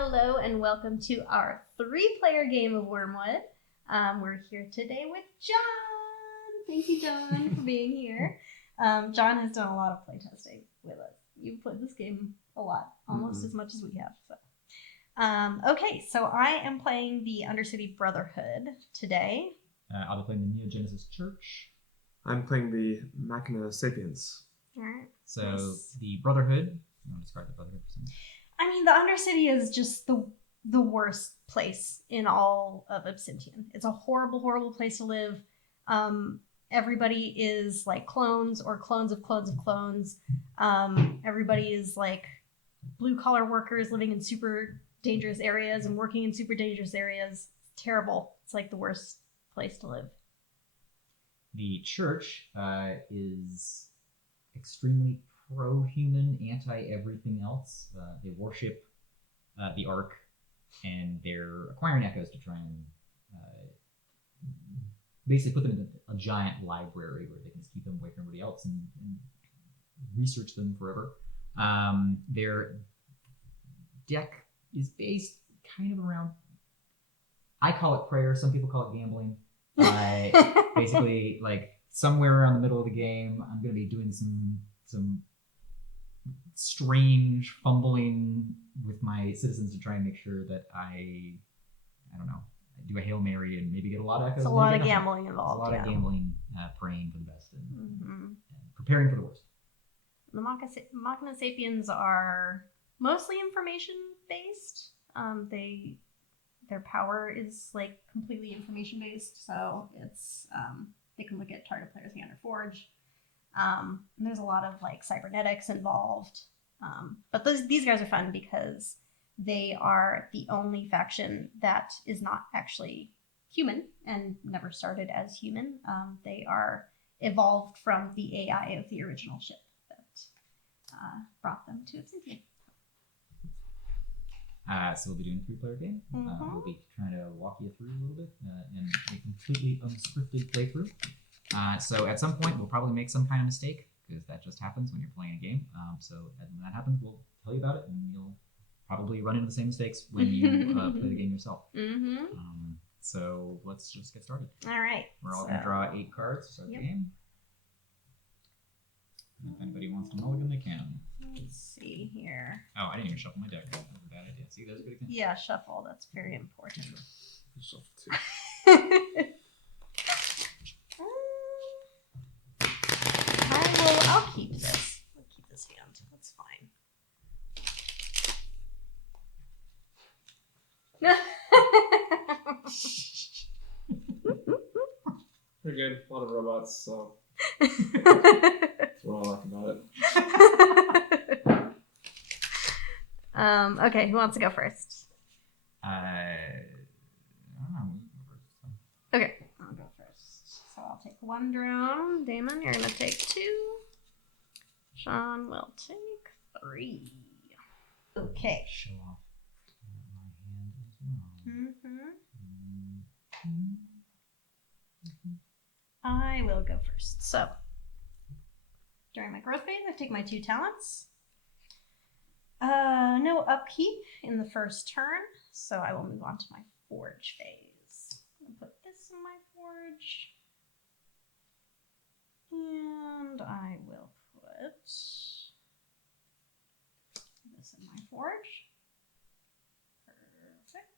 Hello and welcome to our 3-player game of Wormwood. We're here today with Jon. Thank you, Jon, for being here. Jon has done a lot of playtesting with us. You've played this game a lot, almost as much as we have. So. Okay, so I am playing the Undercity Brotherhood today. I'll be playing the Neo Genesis Church. I'm playing the Machina Sapiens. All right. So Nice. the Brotherhood. You want to describe the Brotherhood for some? I mean, the Undercity is just the worst place in all of Absinthian. It's a horrible, horrible place to live. Everybody is like clones or clones of clones of clones. Everybody is like blue-collar workers living in super dangerous areas and working in super dangerous areas. It's terrible. It's like the worst place to live. The Church is extremely pro-human, anti-everything else. They worship the Ark, and they're acquiring echoes to try and basically put them in a giant library where they can just keep them away from everybody else and research them forever. Their deck is based kind of around, I call it prayer, some people call it gambling. Basically, like somewhere around the middle of the game, I'm going to be doing some strange fumbling with my citizens to try and make sure that I don't know, do a Hail Mary and maybe get a lot of echoes. It's a lot of gambling involved. There's a lot of gambling, praying for the best and, Mm-hmm. and preparing for the worst. The Machina Sapiens are mostly information based. Their power is like completely information based, so it's they can look at target player's hand or forge. And there's a lot of like cybernetics involved. But these guys are fun because they are the only faction that is not actually human and never started as human. They are evolved from the AI of the original ship that brought them to Absinthian. So we'll be doing a 3-player game. Mm-hmm. We'll be trying to walk you through a little bit in a completely unscripted playthrough. So at some point, we'll probably make some kind of mistake, because that just happens when you're playing a game. So when that happens, we'll tell you about it, and you'll probably run into the same mistakes when you play the game yourself. Mm-hmm. So let's just get started. All right. We're all going to draw 8 cards to start the game. And if anybody wants to mulligan, they can. Let's see here. Oh, I didn't even shuffle my deck. That was a bad idea. See, there's a good example. Yeah, shuffle. That's very important. Shuffle too. I'll keep this. I'll keep this hand. That's fine. They're good. A lot of robots, so that's what I like about it. Okay, who wants to go first? I don't know. Okay, I'll go first. So I'll take 1 drone. Damon, you're gonna take 2. Sean will take 3. Okay. Show off my hand as well. I will go first. So, during my growth phase, I take my 2 talents. No upkeep in the first turn, so I will move on to my forge phase. I'm gonna put this in my forge. And I will put this in my forge. Perfect.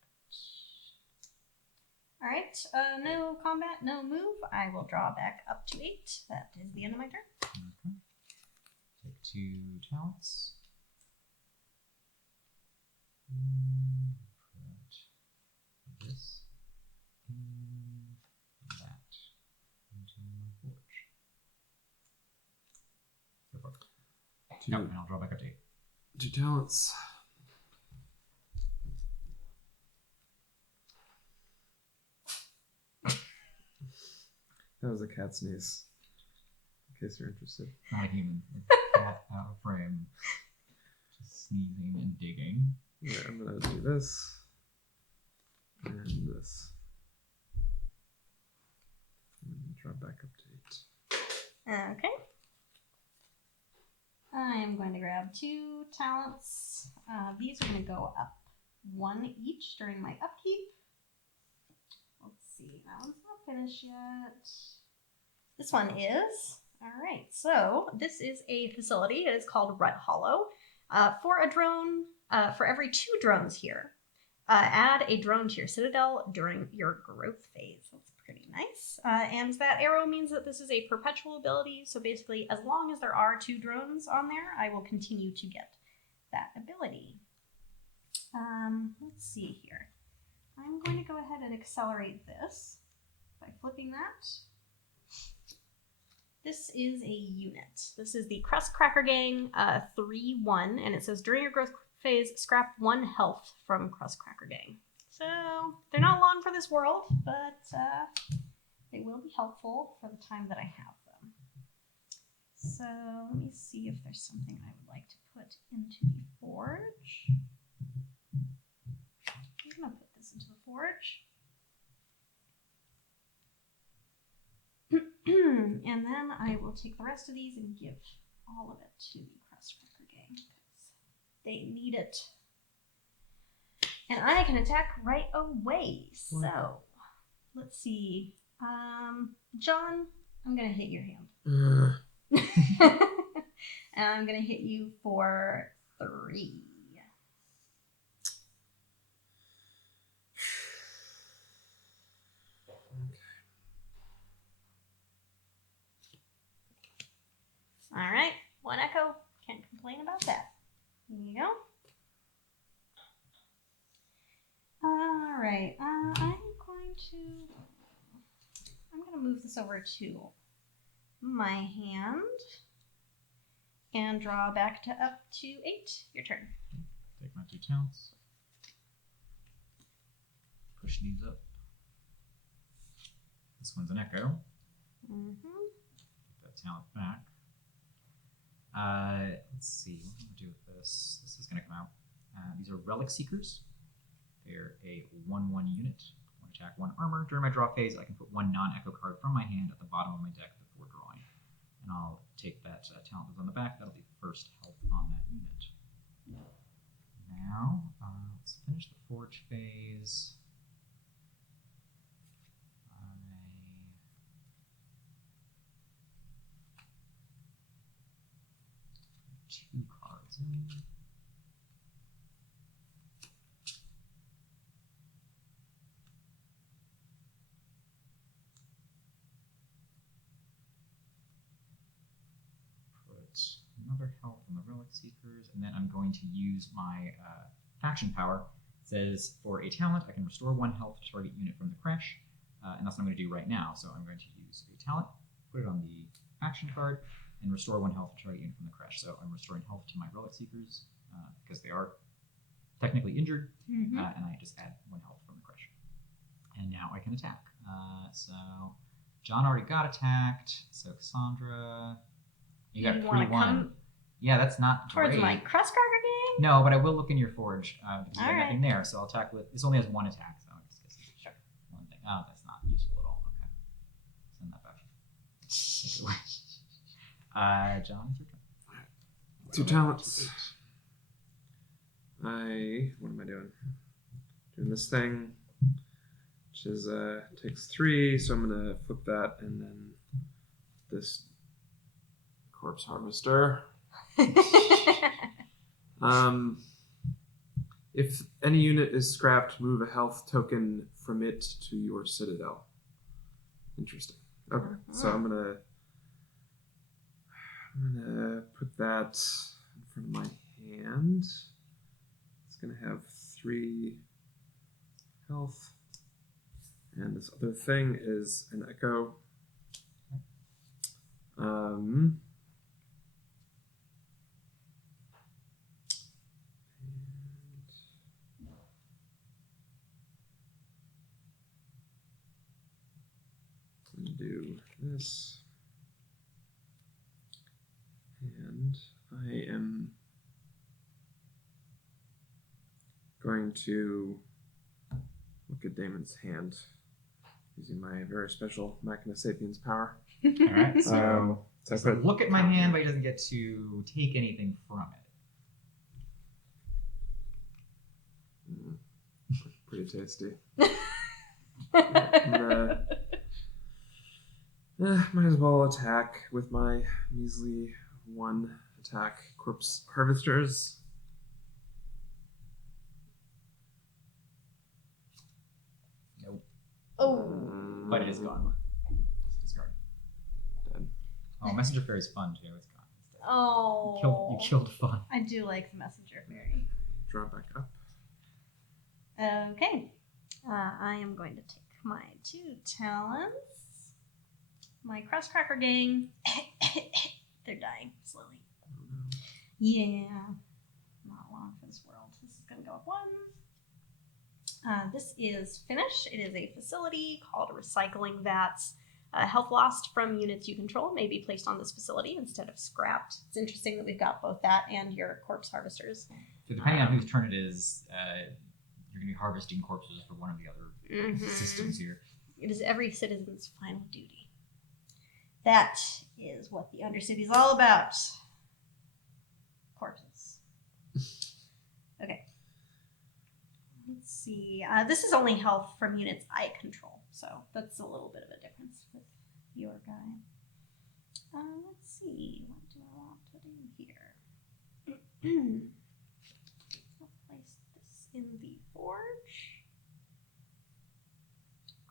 Alright, no combat, no move. I will draw back up to 8. That is the end of my turn. Okay. Take 2 talents. Put this and that into my forge. Go for it. Two. No, and I'll draw back up to 8. 2 talents. That was a cat sneeze, in case you're interested. Not a human. A cat out of frame. Just sneezing and digging. Yeah, I'm gonna do this and this. And drop back up to 8. Okay. I am going to grab 2 talents. These are going to go up 1 each during my upkeep. Let's see, that one's not finished yet. This one is. All right, so this is a facility. It is called Red Hollow. For a drone, for every 2 drones here, add a drone to your citadel during your growth phase. That's pretty nice. And that arrow means that this is a perpetual ability. So basically, as long as there are 2 drones on there, I will continue to get that ability. Let's see here. I'm going to go ahead and accelerate this by flipping that. This is a unit. This is the Crust Cracker Gang 3-1, and it says during your growth phase, scrap 1 health from Crust Cracker Gang. So they're not long for this world, but they will be helpful for the time that I have them. So let me see if there's something I would like to put into the forge. I'm going to put this into the forge. And then I will take the rest of these and give all of it to the Crust Cracker Gang because they need it. And I can attack right away. So let's see. John, I'm going to hit your hand. And I'm going to hit you for 3. All right, 1 echo. Can't complain about that. Here you go. All right, I'm going to move this over to my hand and draw back to up to 8. Your turn. Take my 2 talents. Push these up. This one's an echo. Mm-hmm. Get that talent back. Let's see, what do we do with this? This is going to come out. These are Relic Seekers. They're a 1/1 unit. 1 attack, 1 armor. During my draw phase, I can put 1 non-echo card from my hand at the bottom of my deck before drawing. And I'll take that talent that's on the back. That'll be first health on that unit. Now, let's finish the forge phase. 2 cards in. Put another health on the Relic Seekers, and then I'm going to use my faction power. It says for a talent, I can restore 1 health to target unit from the crash, and that's what I'm going to do right now. So I'm going to use a talent, put it on the action card, and restore 1 health to target unit from the crash. So I'm restoring health to my Relic Seekers because they are technically injured, and I just add 1 health from the crash. And now I can attack. So John already got attacked. So Cassandra, you got 3-1. Yeah, that's not towards great. my Crust Cracker Gang? No, but I will look in your forge because you have All nothing there. So I'll attack with. This only has 1 attack, so I just guess Sure. 1 thing. Oh, that's not useful at all. Okay, send that back. Take it away. John, it's your turn. 2 talents. What am I doing? Doing this thing, which is takes 3. So I'm gonna flip that, and then this corpse harvester. If any unit is scrapped, move a health token from it to your citadel. Interesting. Okay, so I'm gonna put that in front of my hand. It's gonna have 3 health, and this other thing is an echo. And do this. And I am going to look at Damon's hand using my very special Machina Sapiens power. All right. So, I so put look at my hand, but he doesn't get to take anything from it. pretty tasty. And, might as well attack with my measly 1 attack corpse harvesters. Nope. Oh. But it is gone. It's discarded. Dead. Oh, Messenger Fairy's fun too. It's gone. It's dead. Oh. You killed fun. I do like the messenger fairy. Draw back up. Okay. I am going to take my 2 talents. My Crosscracker gang. They're dying slowly. Yeah. Not long for this world. This is going to go up 1. This is finished. It is a facility called Recycling Vats. Health lost from units you control may be placed on this facility instead of scrapped. It's interesting that we've got both that and your corpse harvesters. So depending on whose turn it is, you're going to be harvesting corpses for one of the other systems here. It is every citizen's final duty. That is what the Undercity is all about. Corpses. Okay. Let's see. This is only health from units I control, so that's a little bit of a difference with your guy. Let's see. What do I want to do here? I'll place this in the forge.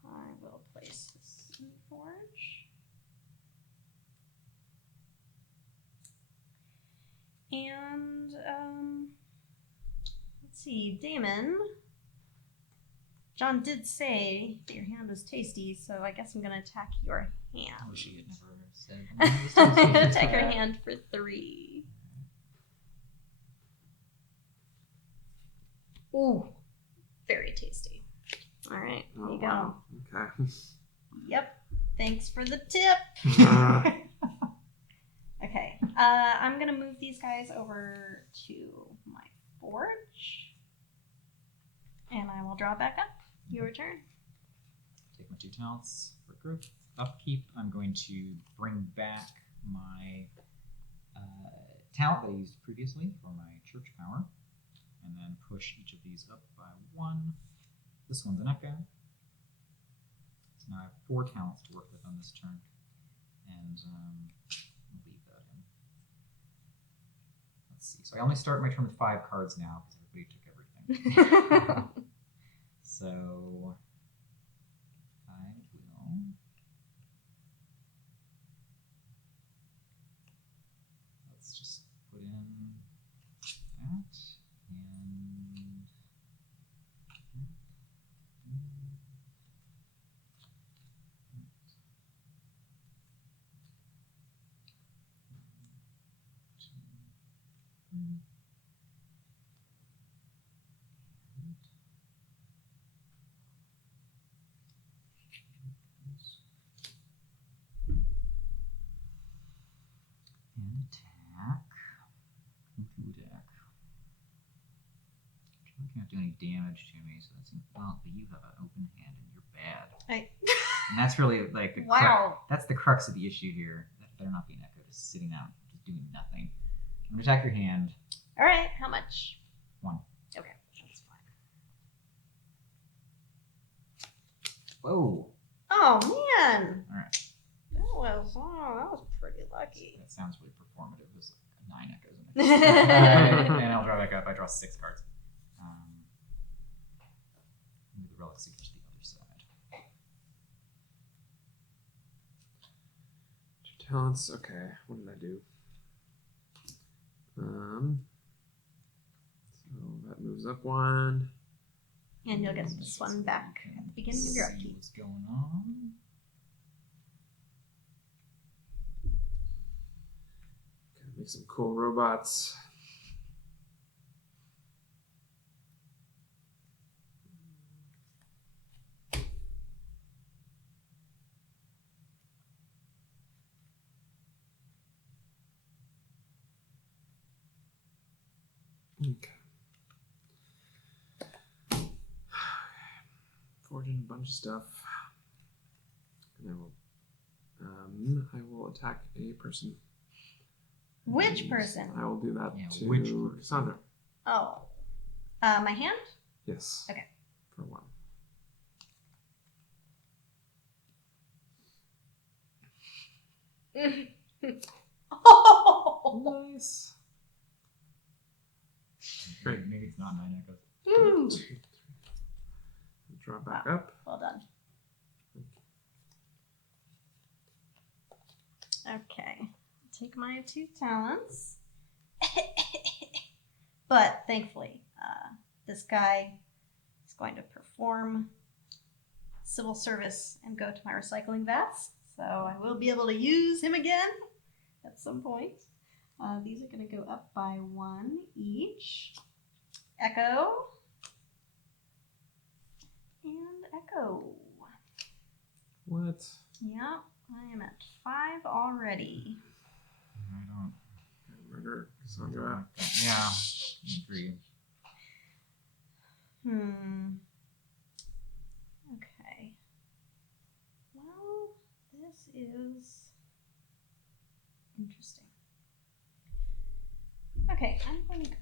I will place this in the forge. And, let's see, Damon. Jon did say that your hand was tasty, so I guess I'm going to attack your hand. I wish he had never said that. Attack your hand for 3. Ooh, very tasty. All right, there you go. Wow. Okay. Yep. Thanks for the tip. Okay. I'm gonna move these guys over to my forge, and I will draw back up. Your turn. Take my 2 talents for growth. Upkeep, I'm going to bring back my talent that I used previously for my church power, and then push each of these up by 1. This one's an echo. So now I have 4 talents to work with on this turn, and I'll leave that in. Let's see. So I only start my turn with 5 cards now because everybody took everything. So I will. Let's just put in that and. And attack. Into attack. You can't do any damage to me, so that's well. But you have an open hand and you're bad. And that's really like the that's the crux of the issue here. That better not be an echo just sitting out, just doing nothing. I'm gonna attack your hand. All right. How much? 1. Okay, that's fine. Whoa. Oh man. All right. That was pretty lucky. That sounds really performative. There's like 9 echoes in it. And I'll draw back up. I draw 6 cards. Move the relic seeker to the other side. 2 talents. Okay. What did I do? So that moves up 1. And you'll get this one back at the beginning of your See upkeep. what's going on. Make some cool robots. Okay. Forging a bunch of stuff. And I will attack a person. Which And person? I will do that Yeah, to which person? Cassandra. Oh. My hand? Yes. Okay. for 1. Oh! Nice. Great. Maybe it's not 9 echoes. Woo! 2, 3. Draw back up. Well done. Okay. Take my 2 talents. But thankfully, this guy is going to perform civil service and go to my recycling vats. So I will be able to use him again at some point. These are going to go up by 1 each. Echo. And echo. What? Yep, I am at 5 already. I don't. Murder Cassandra. Yeah, I agree. Okay. Well, this is interesting. Okay, I'm going to go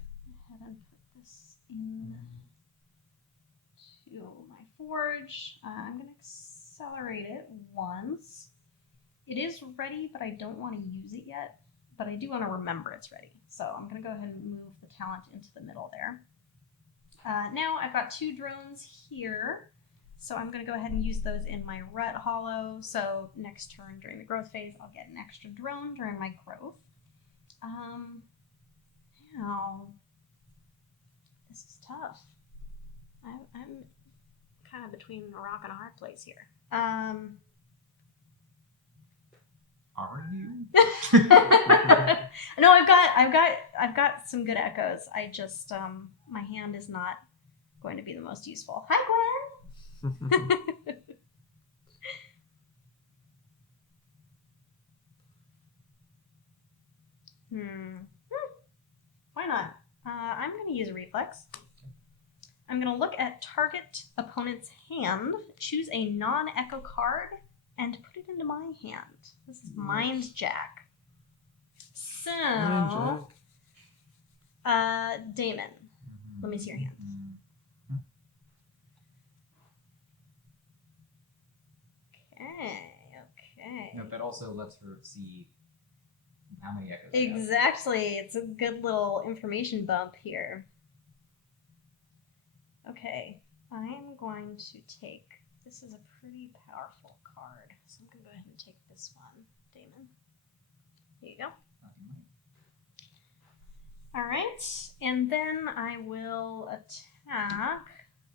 ahead and put this in to my forge. I'm going to accelerate it once. It is ready, but I don't want to use it yet. But I do want to remember it's ready. So I'm going to go ahead and move the talent into the middle there. Now I've got 2 drones here. So I'm going to go ahead and use those in my rut hollow. So next turn during the growth phase, I'll get an extra drone during my growth. Now, this is tough. I'm kind of between a rock and a hard place here. Are you? No, I've got some good echoes. I just my hand is not going to be the most useful. Hi, Gwen. Why not? I'm going to use a reflex. I'm going to look at target opponent's hand, choose a non-echo card, and put it into my hand. This is Mind Jack. So, Damon, let me see your hand. Okay. No, that also lets her see how many echoes. Exactly. It's a good little information bump here. Okay. I'm going to take, this is a pretty powerful card. So I'm going to go ahead and take this one, Damon. Here you go. All right. And then I will attack.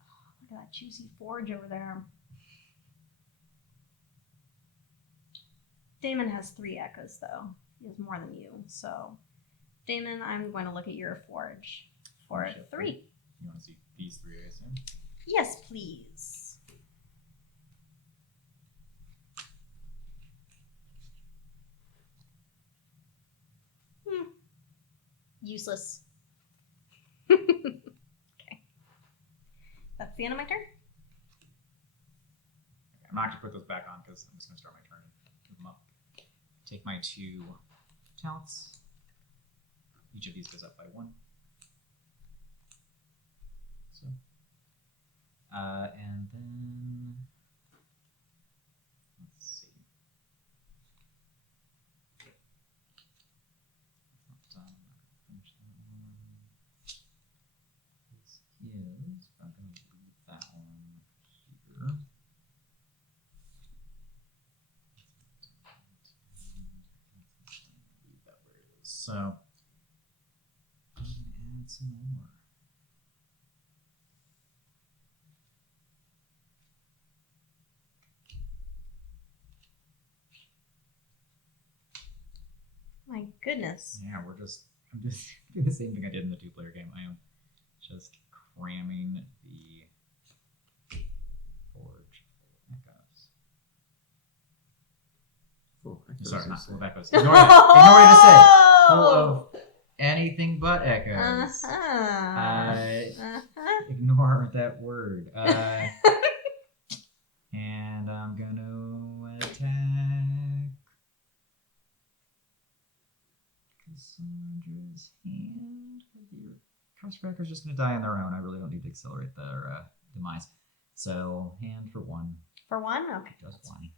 Oh, look at that juicy forge over there. Damon has 3 echoes, though. He has more than you. So, Damon, I'm going to look at your forge for 3. You want to see these 3, I assume? Yes, please. Useless. Okay. That's the end of my turn? Okay, I'm not going to put those back on because I'm just going to start my turn and move them up. Take my 2 talents. Each of these goes up by 1. So. And then. Let's see. Not done. I'm not going to finish that one. This is. I'm going to leave that one here. Leave that where it is. So, I'm going to add some more. My goodness. Yeah, I'm just doing the same thing I did in the 2-player game. I am just cramming the forge full of echoes. Sorry, not full of echoes. Ignore what I said. Full of anything but echoes. Ignore that word. And I'm gonna attack Cassandra's hand. Your Crossbreaker's just gonna die on their own. I really don't need to accelerate their demise. So hand for one. For one? Okay. Just one.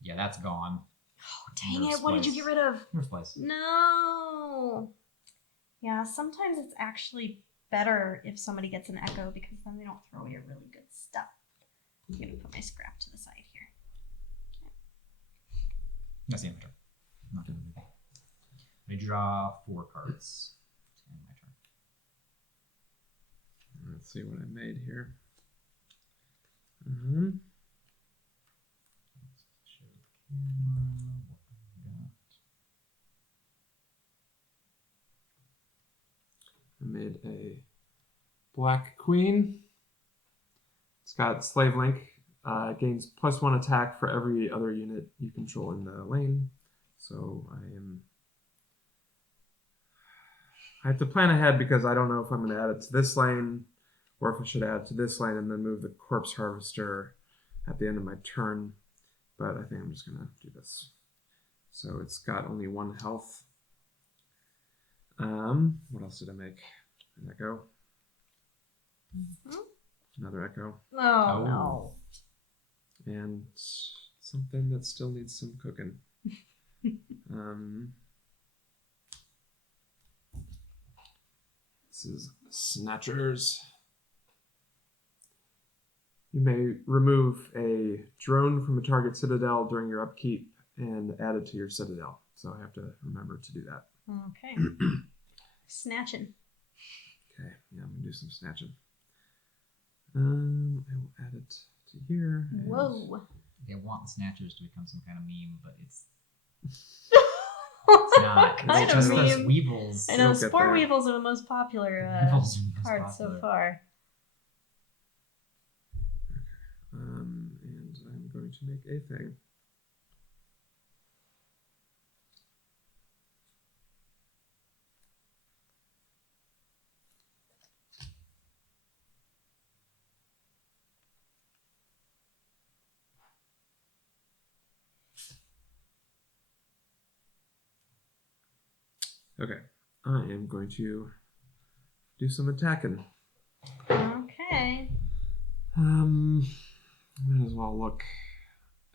Yeah, that's gone. Oh, dang it. What did you get rid of? Reverse place. No. Yeah, sometimes it's actually better if somebody gets an echo because then they don't throw away your really good stuff. I'm going to put my scrap to the side here. That's the end of my turn. I'm not doing anything. I draw 4 cards. End my turn. Let's see what I made here. Let's show the camera what we got. I made a black queen. It's got slave link. Gains +1 attack for every other unit you control in the lane. So I have to plan ahead because I don't know if I'm going to add it to this lane or if I should add it to this lane and then move the corpse harvester at the end of my turn. But I think I'm just going to do this. So it's got only 1 health. What else did I make? An echo. Another echo. Oh, no. And something that still needs some cooking. This is Snatchers. You may remove a drone from a target citadel during your upkeep and add it to your citadel. So I have to remember to do that. Okay. Snatching. Okay, yeah, I'm going to do some snatching. I will add it to here. And Whoa. They want the snatchers to become some kind of meme, but it's Not. It's Kind just of those meme. weevils. I know, It'll get Spore there. Weevils are the most popular Weevils are the most cards so popular. far. And I'm going to make a thing. Okay, I am going to do some attacking. Okay. Might as well look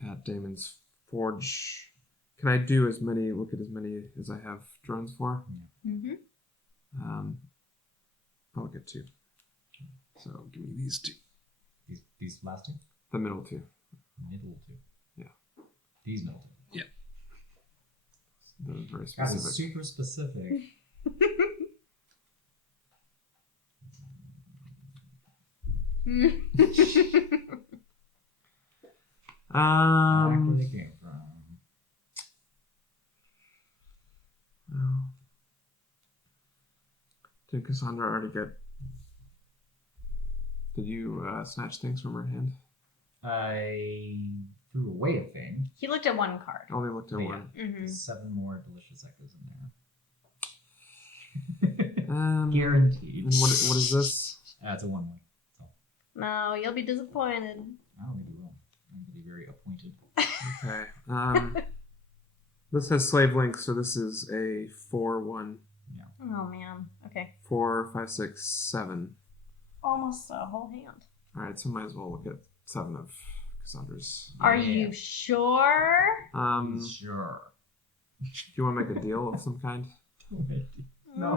at Damon's Forge. Can I do look at as many as I have drones for? Mm-hmm. I'll look at 2. So give me these 2. These last 2? The middle 2. Middle 2. Yeah. These middle 2. Yep. Those are very That is specific. super specific. Back where they came from. Oh. Did Cassandra already get... Did you snatch things from her hand? I threw away a thing. He looked at one card. I only looked at Yeah. one. Mm-hmm. 7 more delicious echoes in there. Guaranteed. And what is this? It's a 1/1. No, you'll be disappointed. I don't think you will. I'm going to be very appointed. Okay. This has slave link, so this is a 4/1. Oh, man. Okay. 4, 5, 6, 7. Almost a whole hand. All right, so might as well look at 7 of Cassandra's. Are Yeah. you sure? Sure. Do you want to make a deal of some kind? No.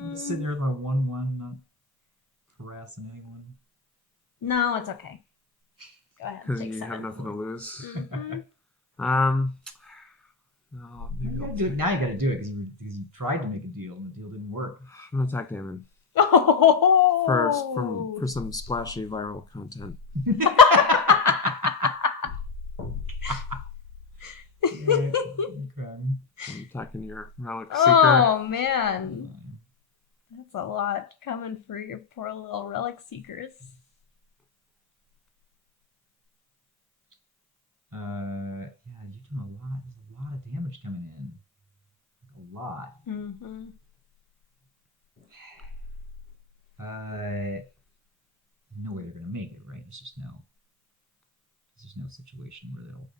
I'm just sitting here with my 1/1, not harassing anyone. No, it's okay. Go ahead. Because Take you 7. have nothing to lose. Mhm. No, maybe I'll Now you got to do it because you tried to make a deal and the deal didn't work. I'm gonna attack Damon Oh. for some splashy viral content. Okay. I'm attacking your relic seeker. Oh, man. That's a lot coming for your poor little relic seekers. Yeah, you're doing a lot. There's a lot of damage coming in. A lot. Mm-hmm. No way they're gonna make it, right? There's just no situation where they'll.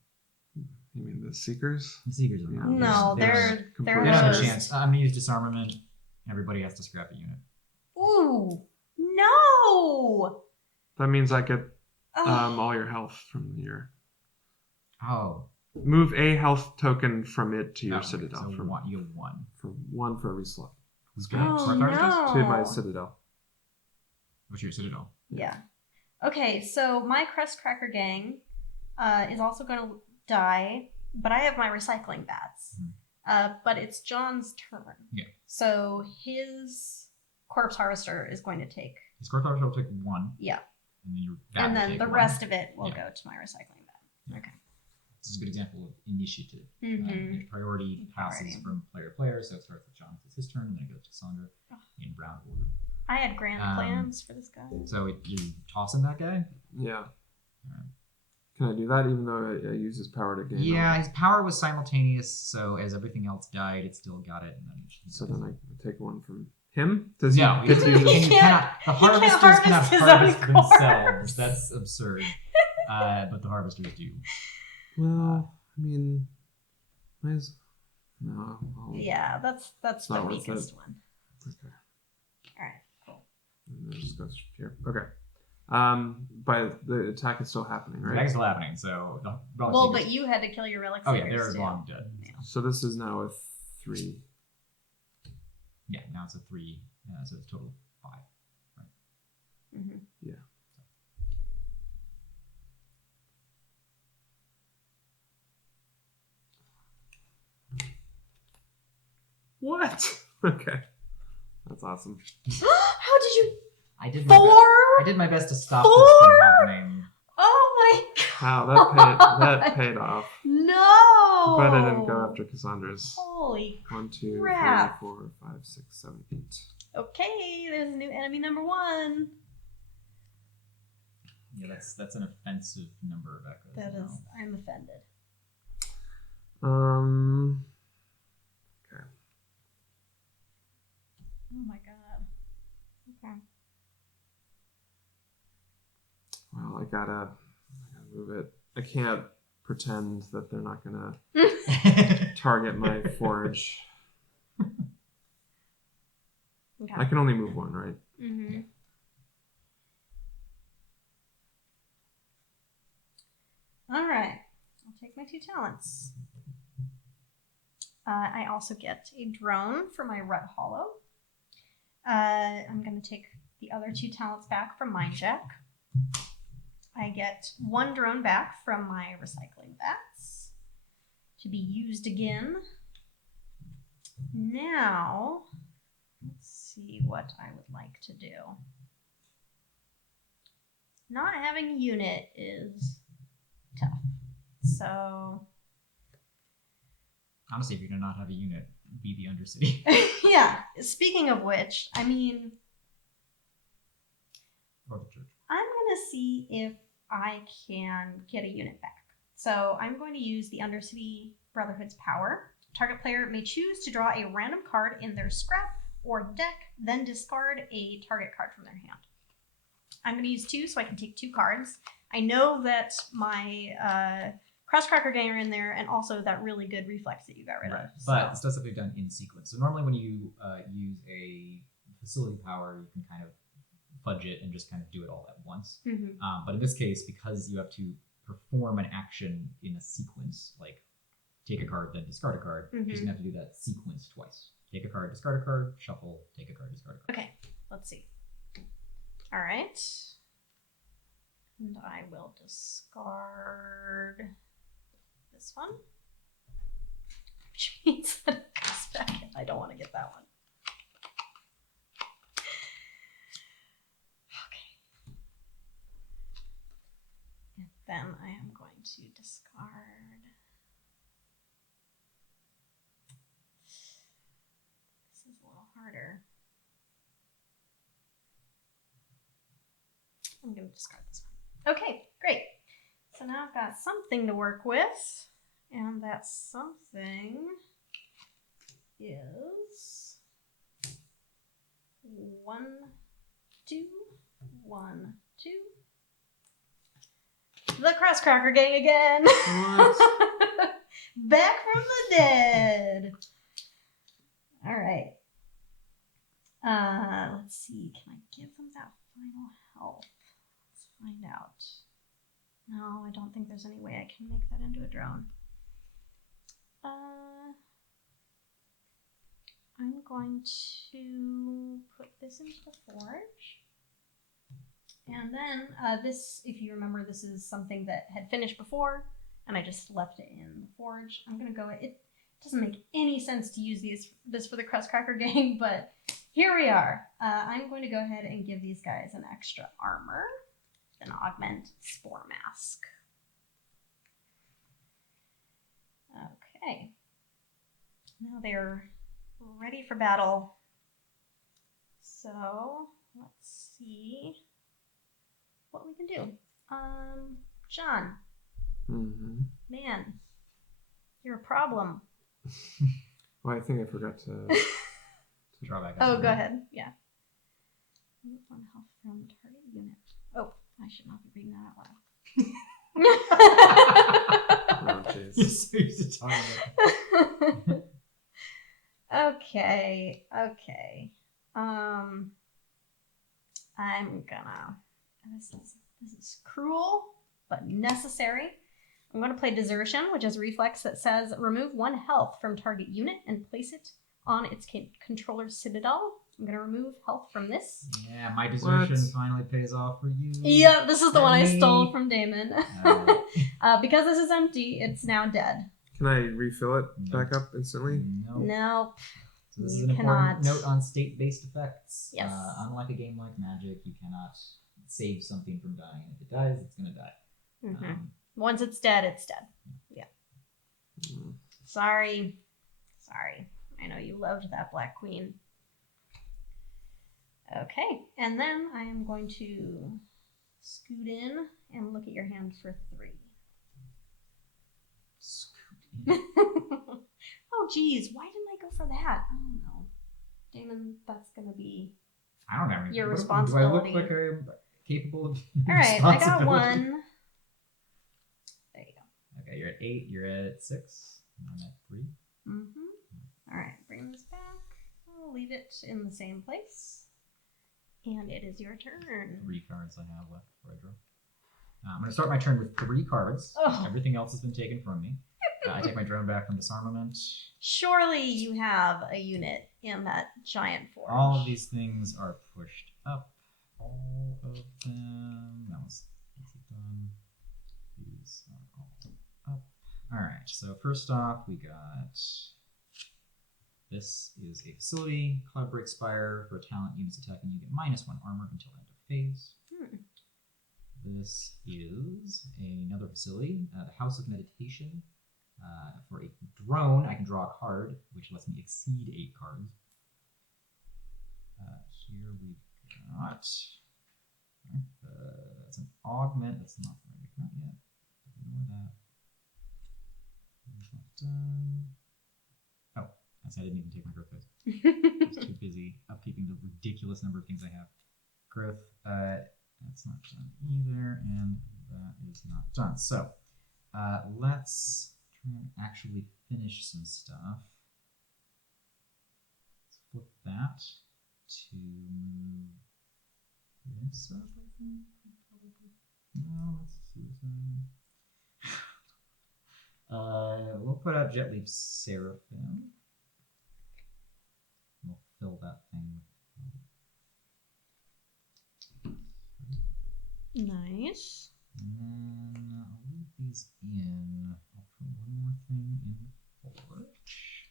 You mean the seekers? The Seekers are not. No, There's they're They don't have a those- chance. I'm gonna use disarmament. Everybody has to scrap a unit. Ooh. Ooh, no. That means I get Ugh. all your health from your. Oh. Move a health token from it to your Okay, citadel. So from, you have 1. For 1 for every slot. Who's Oh, Spark Harvesters? To no. my citadel. What's your citadel? Yeah. Okay, so my Crust Cracker Gang is also going to die, but I have my recycling bats. But it's John's turn. Yeah. So his Corpse Harvester is going to take... His Corpse Harvester will take 1. Yeah. And then, and then the 1. rest of it will go to my recycling bat. Yeah. Okay. This is a good example of initiative. Mm-hmm. Your priority passes from player to player, so it starts with John, it's his turn, and then it goes to Cassandra in round order. I had grand plans for this guy. So you're tossing that guy? Yeah. Can I do that even though I use his power to gain? Yeah, his power was simultaneous, so as everything else died, it still got it. And then so then I take 1 from him? Does he no, get to use his... you cannot. The harvesters cannot harvest themselves. That's absurd. But the harvesters do. Well, I mean, no. Yeah, that's the weakest one. Okay. All right, cool. And then it just goes here. Okay. But the attack is still happening, right? The attack is still happening, so but you had to kill your relics. Oh yeah, they're long dead. Yeah. So this is now a 3. Yeah, now it's a 3. So it's total 5. Right. Mm-hmm. Yeah. What? Okay. That's awesome. How did you? I did 4? I did my best to stop this from happening. Oh my god. Wow, that paid off. No. But I didn't go after Cassandra's. Holy 1, 2, 3, crap. 4, 5, 6, 7, 8. Okay, there's a new enemy number 1. Yeah, that's an offensive number of echoes. That is, I'm offended. Okay. Oh my god. Okay. Well, I gotta move it. I can't pretend that they're not gonna target my forge. Okay. I can only move 1, right? Mm-hmm. All right. I'll take my 2 talents. I also get a drone for my Red Hollow. I'm going to take the other 2 talents back from Mindjack. I get 1 drone back from my recycling bats to be used again. Now, let's see what I would like to do. Not having a unit is tough. So, honestly, if you're gonna not have a unit, be the Undercity. yeah. Speaking of which, I mean, Or the church. I'm gonna see if I can get a unit back. So I'm going to use the Undercity Brotherhood's power. Target player may choose to draw a random card in their scrap or deck, then discard a target card from their hand. I'm going to use 2, so I can take 2 cards. I know that my Crosscracker Gang are in there, and also that really good reflex that you got rid of. But stuff that they've done in sequence. So normally when you use a facility power, you can kind of fudge it and just kind of do it all at once. Mm-hmm. But in this case, because you have to perform an action in a sequence, like take a card, then discard a card, you're just going to have to do that sequence twice. Take a card, discard a card, shuffle, take a card, discard a card. Okay, let's see. All right. And I will discard this one. Which means that it goes back in. I don't want to get that one. Okay. And then I am going to discard. This is a little harder. I'm going to discard this one. Okay, great. So now I've got something to work with, and that something is 1, 2, 1, 2. The Crosscracker Gang again. What? Back from the dead. All right. let's see. Can I give them that final health? Let's find out. No, I don't think there's any way I can make that into a drone. I'm going to put this into the forge. And then this, if you remember, this is something that had finished before, and I just left it in the forge. I'm going to go, it doesn't make any sense to use this for the Crustcracker gang, but here we are. I'm going to go ahead and give these guys an extra armor, an augment spore mask. Okay. Now they're ready for battle. So let's see what we can do. Jon. Mm-hmm. Man, you're a problem. Well, I think I forgot to Draw back. Oh, go ahead. Yeah. Remove 1 health from target unit. Oh, I should not be reading that out loud. Oh, jeez. You're so used to talking about it. Okay. I'm gonna. This is cruel, but necessary. I'm gonna play Desertion, which is a reflex that says remove 1 health from target unit and place it on its controller's citadel. I'm gonna remove health from this. Yeah, my desertion What? finally pays off for you. Yeah, this is the one I Me. stole from Damon. Uh, Because this is empty, it's now dead. Can I refill it No. back up instantly? no. Nope. So this You is an important cannot. note on state-based effects. Yes. Unlike a game like Magic, you cannot save something from dying. If it dies, it's going to die. Mm-hmm. Once it's dead, it's dead. Yeah. Mm. Sorry. I know you loved that Black Queen. Okay, and then I am going to scoot in and look at your hand for 3. Scoot in. Oh, geez, why didn't I go for that? I don't know. Damon, that's going to be... I don't have any. Your Do I responsibility. look like I'm capable of All right, I got responsibility? 1. There you go. Okay, you're at 8. You're at 6. I'm at 3. Mm-hmm. All right, bring this back. I'll leave it in the same place. And it is your turn. 3 cards I have left before I draw. I'm going to start my turn with 3 cards. Oh. Everything else has been taken from me. I take my drone back from disarmament. Surely you have a unit in that giant forge. All of these things are pushed up. All of them. That was easy done. These are all up. Alright, so first off, we got... This is a facility, Cloudbreak Spire. For talent units attacking, you get -1 armor until end of phase. This is another facility, the House of Meditation. For a drone, I can draw a card, which lets me exceed 8 cards. Here we got... that's an augment. That's not ready to count yet. Ignore that. That's not done. Oh, I didn't even take my growth phase. I was too busy upkeeping the ridiculous number of things I have. Growth, that's not done either, and that is not done. So, let's try and actually finish some stuff. Let's flip that to move this up, I think. Probably. No, that's suicide. We'll put out Jet Leap Seraphim. We'll fill that thing with Nice. and then I'll leave these in. I'll put one more thing in the forge.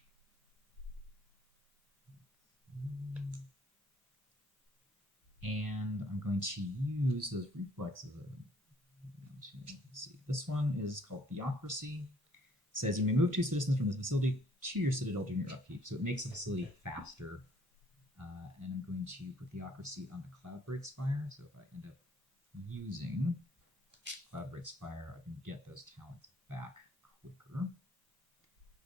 And I'm going to use those reflexes. Let's see. This one is called Theocracy. It says you may move 2 citizens from this facility to your citadel during your upkeep. So it makes the facility faster. And I'm going to put Theocracy on the Cloudbreak Spire. So if I end up using Cloudbreak Spire, I can get those talents back quicker.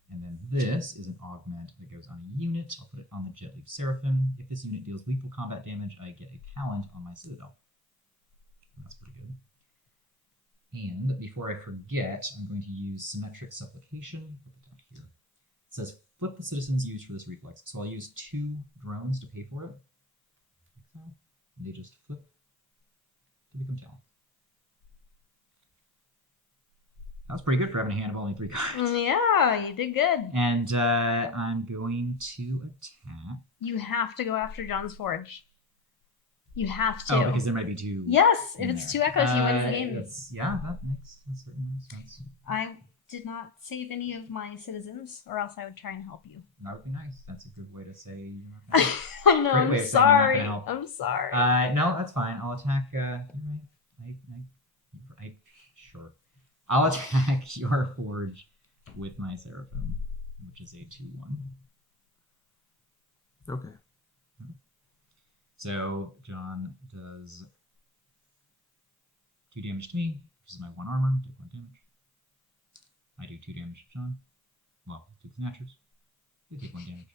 And then this is an augment that goes on a unit. I'll put it on the Jet Leap Seraphim. If this unit deals lethal combat damage, I get a talent on my citadel. And that's pretty good. And before I forget, I'm going to use Symmetric Supplication. Put it down here. It says flip the citizens used for this reflex. So I'll use 2 drones to pay for it. exile. And they just flip to become Talon. That was pretty good for having a hand of only 3 cards. Yeah, you did good. And I'm going to attack. You have to go after Jon's Forge. You have to. Oh, because there might be 2. Yes, if in it's there. 2 echoes, he wins the game. Yeah, that makes a certain amount of sense. I did not save any of my citizens, or else I would try and help you. That would be nice. That's a good way to say you're not going to I know, Great I'm way of saying you're not sorry. gonna help. I'm sorry. No, that's fine. I'll attack. You're right. Sure. I'll attack your Forge with my Seraphim, which is a 2/1. Okay. So Jon does 2 damage to me, which is my 1 armor. Take 1 damage. I do 2 damage to Jon. Well, 2 Snatchers. They take 1 damage.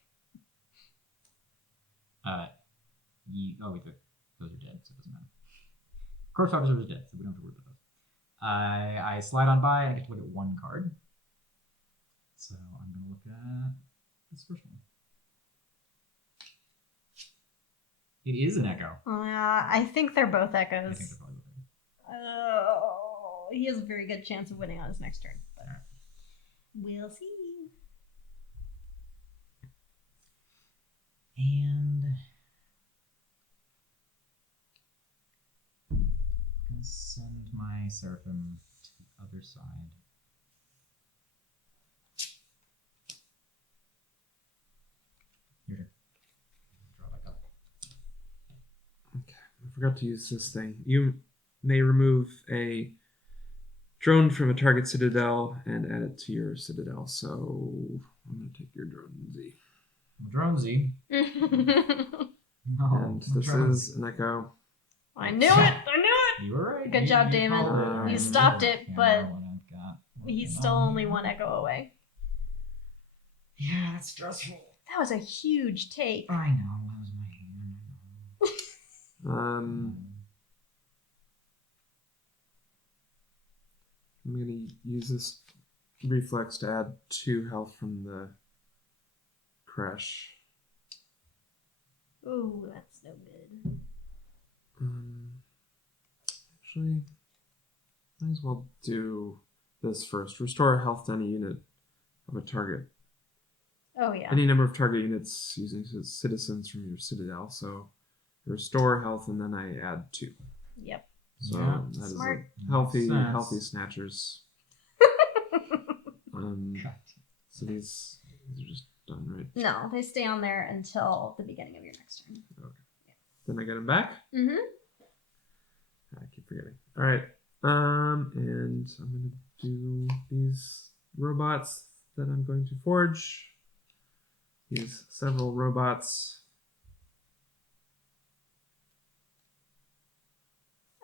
Oh wait, those are dead, so it doesn't matter. Corpse Officer is dead, so we don't have to worry about those. I slide on by, and I get to look at 1 card. So I'm going to look at this first one. It is an Echo. I think they're both I echoes. think they're probably both Echoes. Oh, he has a very good chance of winning on his next turn. But Alright. we'll see. And I'm going to send my Seraphim to the other side. Your turn. Draw back up. Okay. I forgot to use this thing. You may remove a drone from a target citadel and add it to your citadel. So I'm going to take your drone Z. Dronesy. No. And this is an Echo. I knew it! I knew it! You were right. Good job, Damon. You You stopped it, but what I've got. he's still only 1 echo away. Yeah, that's stressful. That was a huge take. I know. That was my hand. I'm going to use this reflex to add 2 health from the crash. Ooh, that's no good. Actually, might as well do this first. Restore health to any unit of a target. Oh, yeah. Any number of target units using citizens from your citadel. So restore health, and then I add 2. Yep. So Yeah. that is Smart. a healthy Makes sense. snatchers. So these are just done, right? No, they stay on there until the beginning of your next turn. Then I get them back. Mm-hmm. I keep forgetting. All right. And I'm going to do these robots that I'm going to forge. Use several robots.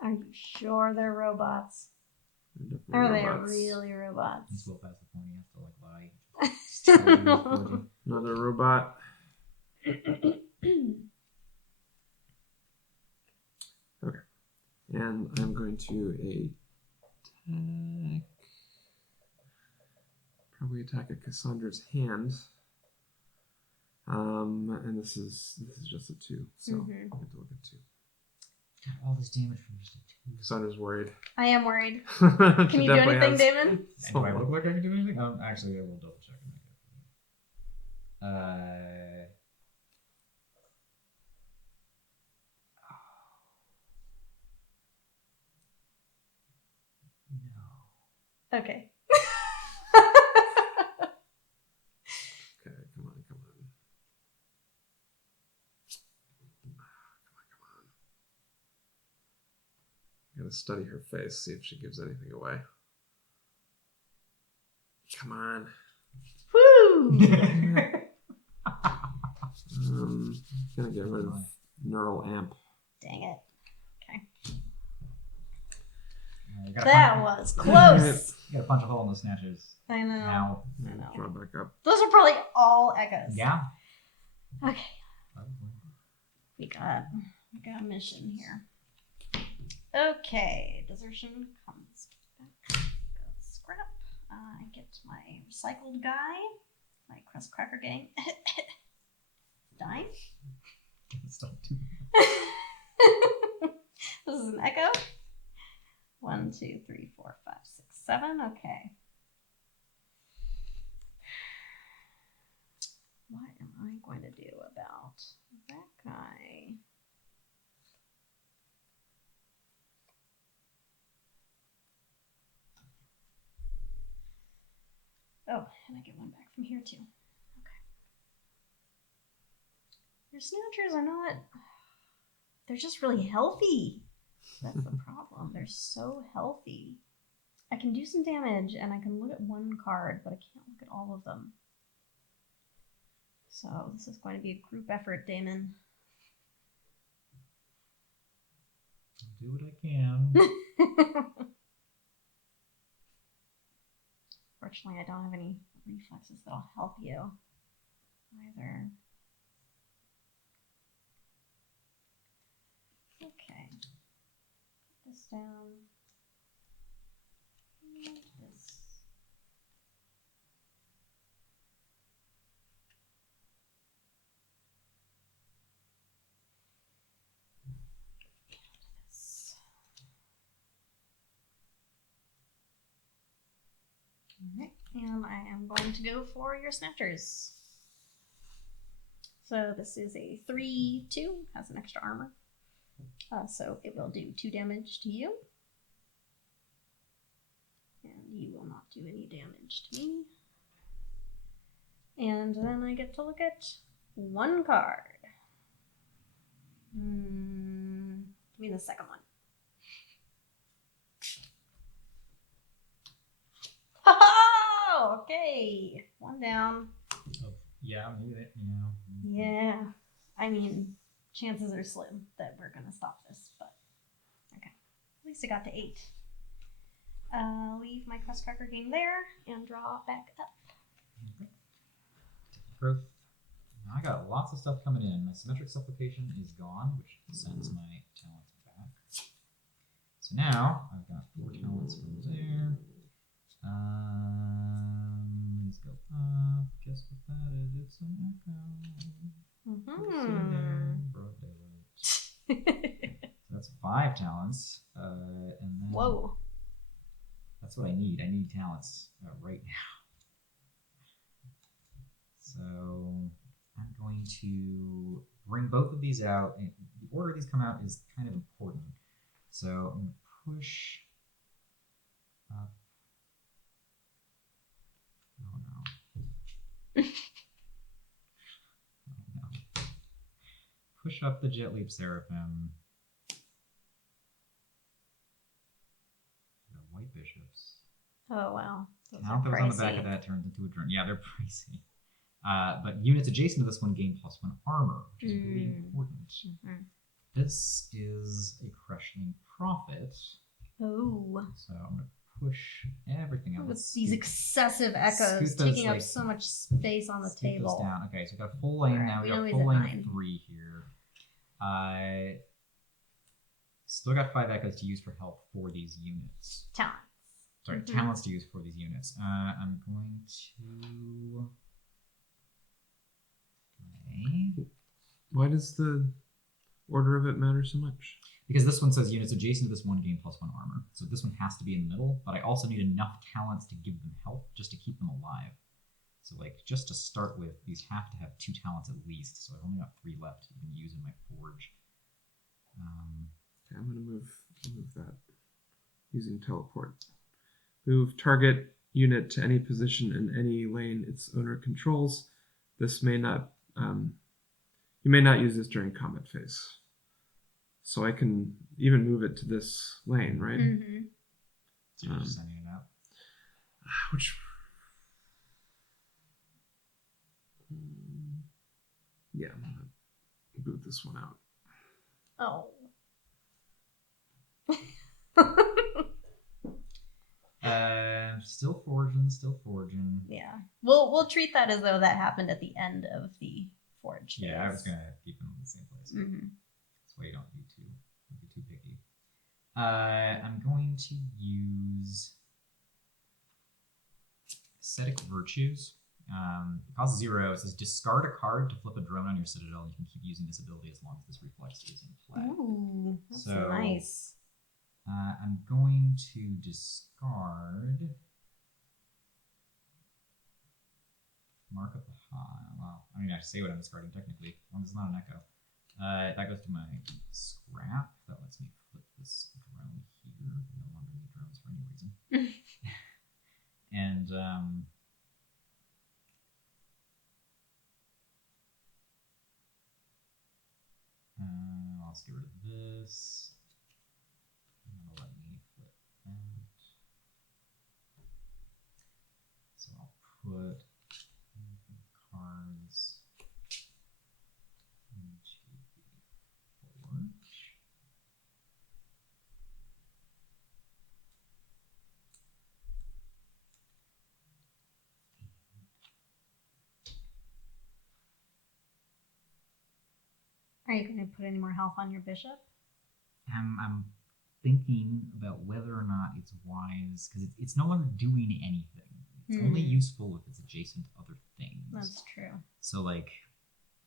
Are you sure they're robots? They're Are definitely they robots. really He's robots? well past the point. He has to like lie. Just tell you he's forging. Another robot. Okay. And I'm going to attack a Cassandra's hand. And this is just a 2, so I have to look at 2. Got all this damage from just a 2. Cassandra's worried. I am worried. She Can you do definitely anything, has Damon? And do I look like I can do anything? Actually, I will double check. No. Okay. Okay, come on. I gotta study her face, see if she gives anything away. Come on. Woo! I'm gonna get rid of Neural Amp. Dang it. You gotta That punch, was close. You gotta punch a hole in those snatches. I know. Now. I know. Draw back up. Those are probably all echoes. Yeah. Okay. We got a mission here. Okay. Desertion comes back. Go scrap. I get my recycled guy. My crust cracker gang. Dying. Stop too. This is an echo. 1, 2, 3, 4, 5, 6, 7. Okay. What am I going to do about that guy? Oh, and I get one back from here too. Okay. Your snatchers are not... They're just really healthy. That's the problem. They're so healthy. I can do some damage and I can look at one card, but I can't look at all of them. So this is going to be a group effort, Damon. I'll do what I can. Fortunately, I don't have any reflexes that'll help you either. Okay. Put this down. And this. Alright, and I am going to go for your snatchers. So this is a 3/2, has an extra armor. So it will do 2 damage to you. And you will not do any damage to me. And then I get to look at one card. Give me the second one. Oh, okay. One down. Oh, yeah, maybe that, Yeah. I mean, chances are slim that we're going to stop this, but okay. At least I got to 8. Leave my Crustcracker game there and draw back up. Okay. Growth. Now I got lots of stuff coming in. My symmetric supplication is gone, which sends my talents back. So now I've got 4 talents from there. Let's go up. Guess what that is? It's an echo. Broad daylight. So that's 5 talents. And then Whoa. that's what I need. I need talents right now. So I'm going to bring both of these out. And the order these come out is kind of important. So I'm going to push up. Oh no. Oh no. Push up the Jet Leap Seraphim. The White Bishops. Oh, wow. Those Count are those on the back pricey. of that turns into a drone. Yeah, they're pricey. But units adjacent to this one gain +1 armor, which is really important. This is a Crushing Prophet. Oh. So I'm going to push everything out. With these excessive echoes scoot those, taking up like, so much space on the scoot those table. down. Okay, so we've got a full lane Alright, now. we We've know got he's full at lane 9. of 3 here. I still got 5 echoes to use for health for these units. Talents. Sorry, talents to use for these units. I'm going to... Okay. Why does the order of it matter so much? Because this one says units adjacent to this one gain +1 armor. So this one has to be in the middle, but I also need enough talents to give them health just to keep them alive. So like, just to start with, these have to have 2 talents at least. So I've only got 3 left to even use in my forge. Okay, I'm going to move that using teleport. Move target unit to any position in any lane its owner controls. This may not, you may not use this during combat phase. So I can even move it to this lane, right? So you're just sending it out? Which... Yeah, I'm going to boot this one out. Oh. Still forging, still forging. Yeah. We'll treat that as though that happened at the end of the forge. Yeah, I phase. was gonna keep them in the same place. That's why you don't be too picky. I'm going to use ascetic virtues It costs 0. It says discard a card to flip a drone on your citadel. You can keep using this ability as long as this reflex is in play. Ooh, that's So, nice. I'm going to discard mark up the high. Well, I don't even have to say what I'm discarding technically, as long as it's not an echo. That goes to my scrap. That lets me flip this drone here. I no longer need drones for any reason. And I'll just get rid of this. And it'll let me flip that. So I'll put cards into the forge. Are you going to put any more health on your bishop? I'm thinking about whether or not it's wise, because it's no longer doing anything. It's only useful if it's adjacent to other things. That's true. So, like,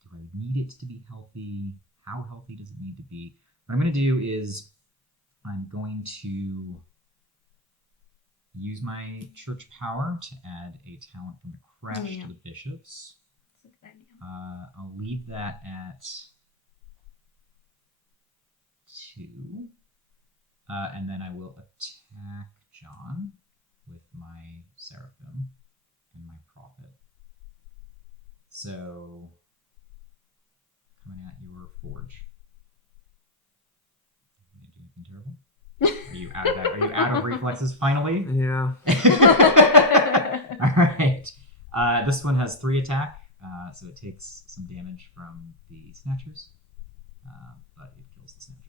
do I need it to be healthy? How healthy does it need to be? What I'm going to do is I'm going to use my church power to add a talent from the crash to the bishops. That's a good idea. I'll leave that at 2. And then I will attack Jon with my Seraphim and my Prophet. So, coming at your forge. Are you doing anything terrible? Are you out of that? Are you out of reflexes finally? Yeah. Alright. This one has 3 attack, so it takes some damage from the Snatchers. But it kills the Snatchers.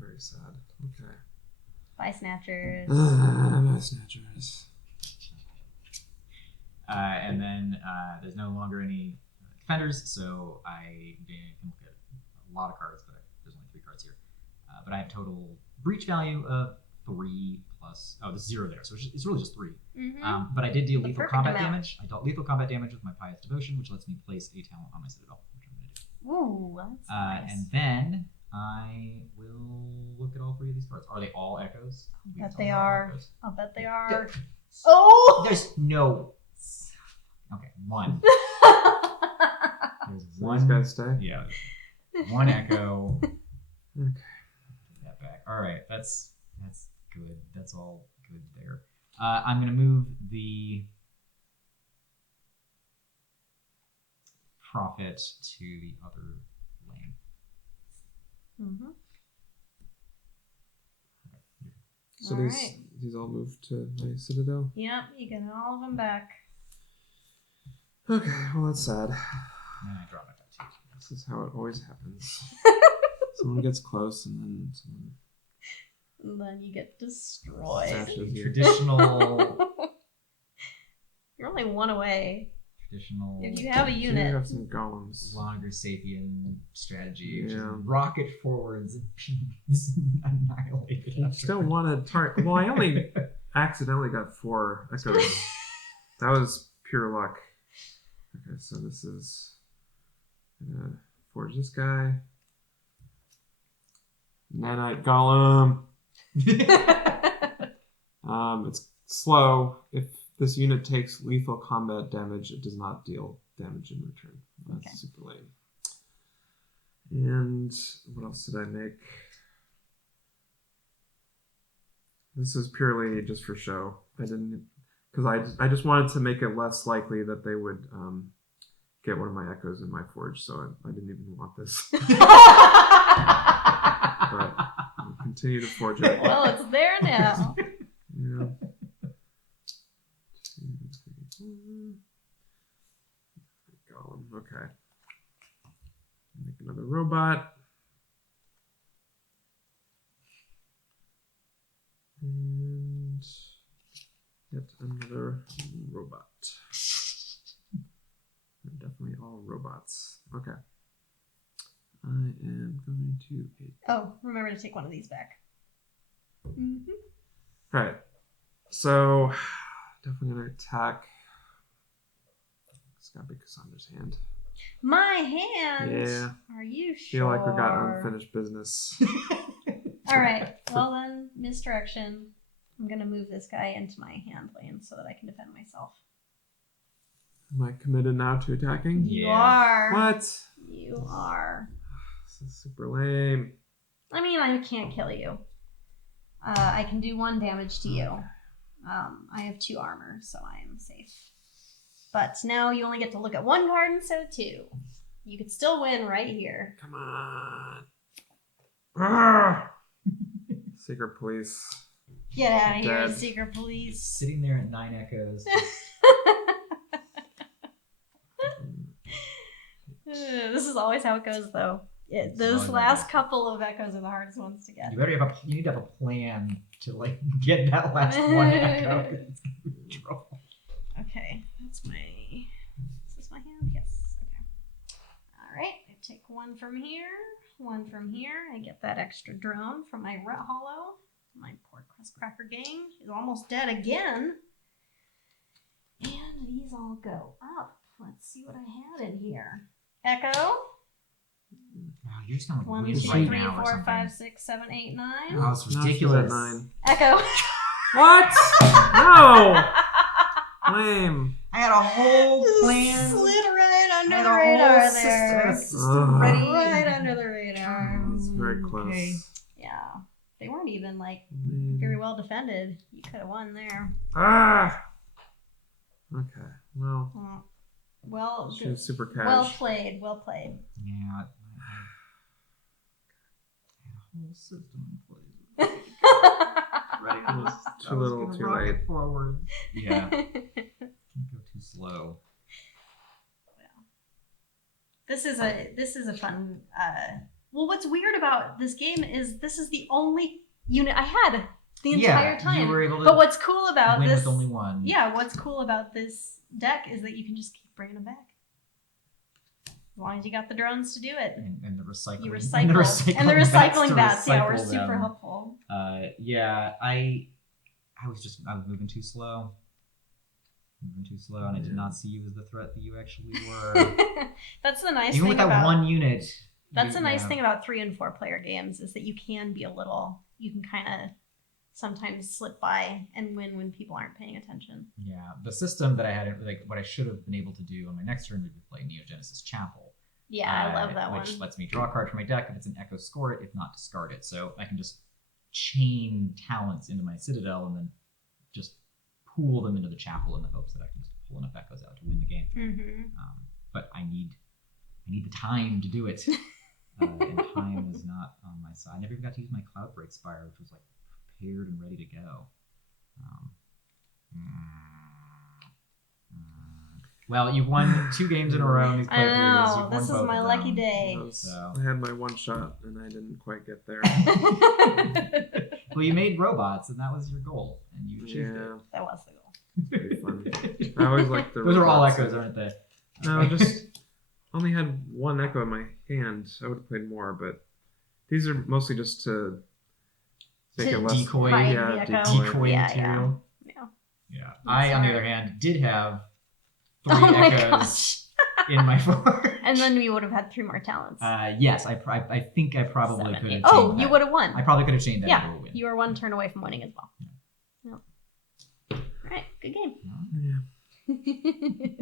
Very sad. Okay. Bye, Snatchers. Bye, Snatchers. And then there's no longer any defenders, so I can look at a lot of cards, but there's only 3 cards here. But I have total breach value of 3 plus. Oh, there's 0 there, so it's really just 3. Mm-hmm. But I did deal The lethal perfect combat amount. damage. I dealt lethal combat damage with my Pious Devotion, which lets me place a talent on my Citadel, which I'm going to do. Ooh, that's nice. And then I will look at all 3 of these cards. Are they all echoes? We Bet can they tell they're all are. echoes. I'll bet they are. There's Oh! no. Okay, 1. There's So 1. these guys stay? Yeah, there's 1 echo. Okay. Take that back. All right, that's good. That's all good there. I'm gonna move the Prophet to the other lane. Mm-hmm. So All these right. these all move to my Citadel? Yep, you get all of them back. Okay, well that's sad. And I draw my tattoo. This is how it always happens. Someone gets close and then someone And then you get destroyed. smashes you. Traditional. You're only 1 away. Traditional. If you have a You unit. have some golems. Longer sapien strategy, which is Yeah. rocket forwards and annihilated. You still want to target. Well, I only accidentally got 4 echoes. That was pure luck. Okay, so this is gonna forge this guy. Nanite Golem. It's slow. If this unit takes lethal combat damage, it does not deal damage in return. That's Okay. super lame. And what else did I make? This is purely just for show. I didn't, because I just wanted to make it less likely that they would get one of my echoes in my forge, so I didn't even want this. But I'll continue to forge it. Well, it's there now. Yeah. 2, 3, 4. Golem. Okay. Make another robot. And yet another robot. They're definitely all robots. Okay. I am going to. Oh, remember to take one of these back. Mm-hmm. Alright. So, definitely gonna attack. It's gotta be Cassandra's hand. My hand. Yeah. Are you Feel sure? like we got unfinished business. All right. Well then, misdirection. I'm gonna move this guy into my hand lane so that I can defend myself. Am I committed now to attacking? You Yeah. are. What? You are. This is super lame. I mean, I can't kill you. I can do 1 damage to you. I have 2 armor, so I am safe. But now you only get to look at 1 card instead of 2. You could still win right here. Come on. Ah! Secret police. Get out of here, Dead. secret police. Sitting there at 9 echoes. This is always how it goes, though. Those always last like couple of echoes are the hardest ones to get. You need to have a plan to like get that last one echo. It's gonna be trouble. Okay, that's my. Is this my hand? Yes. Okay. All right. I take 1 from here, 1 from here. I get that extra drone from my Rut Hollow. My poor Cracker gang is almost dead again. And these all go up. Let's see what I had in here. Echo. Wow, you're just gonna 1, win 2, right 3, now or 4, something. 5, 6, 7, 8, 9. Oh, it's Now she's at ridiculous. 9. Echo. What? No! Lame. I had a whole plan. Slid right under I had the a radar whole there. system ready. Right under the radar. It's very close. Okay. Yeah. They weren't even like very well defended. You could have won there. Ah! Okay. Well, Well, she was super cash. well played. Well played. Yeah, I had a whole system in place. Ready to Too little, too late. Forward. Yeah. Can't go too slow. This is a fun. Well, what's weird about this game is this is the only unit I had the entire time. You were able to But what's cool about win this? with only 1. Yeah, what's cool about this deck is that you can just keep bringing them back. As long as you got the drones to do it. And the recycling. You recycle. And the recycling bats, yeah, were recycle super them. helpful. Yeah, I was moving too slow. And I did not see you as the threat that you actually were. That's the nice Even thing with that about 1 unit. that's the nice thing about 3 and 4 player games is that you can be you can kind of sometimes slip by and win when people aren't paying attention. Yeah, the system that I had, like what I should have been able to do on my next turn would be play Neogenesis Chapel. Yeah, I love that which one. lets me draw a card from my deck. If it's an echo, score it. If not, discard it. So I can just chain talents into my Citadel and then just pool them into the Chapel in the hopes that I can just pull enough echoes out to win the game. Mm-hmm. But I need the time to do it. And time is not on my side. I never even got to use my Cloudbreak Spire, which was like prepared and ready to go. Well, you've won 2 games in a row in these I playthroughs. know. You've This is won both my of lucky them. day. So. I had my 1 shot and I didn't quite get there. Well, you made robots, and that was your goal, and you achieved Yeah, That was the goal. pretty fun. I always like the Those are all robots. echoes, aren't they? No, just only had 1 echo in my hand. I would have played more, but these are mostly just to make To it less decoy, hide yeah, the echo. decoy Yeah, material. Yeah. Yeah. I, on the other hand, did have 3 Oh my echoes in my forge. And then we would have had 3 more talents. Yes, I think I probably 7, could 8. have. Oh, chained you that. would have won. I probably could have chained that. Yeah, into a win. you were 1 turn away from winning as well. Yep. All right, good game. Yeah.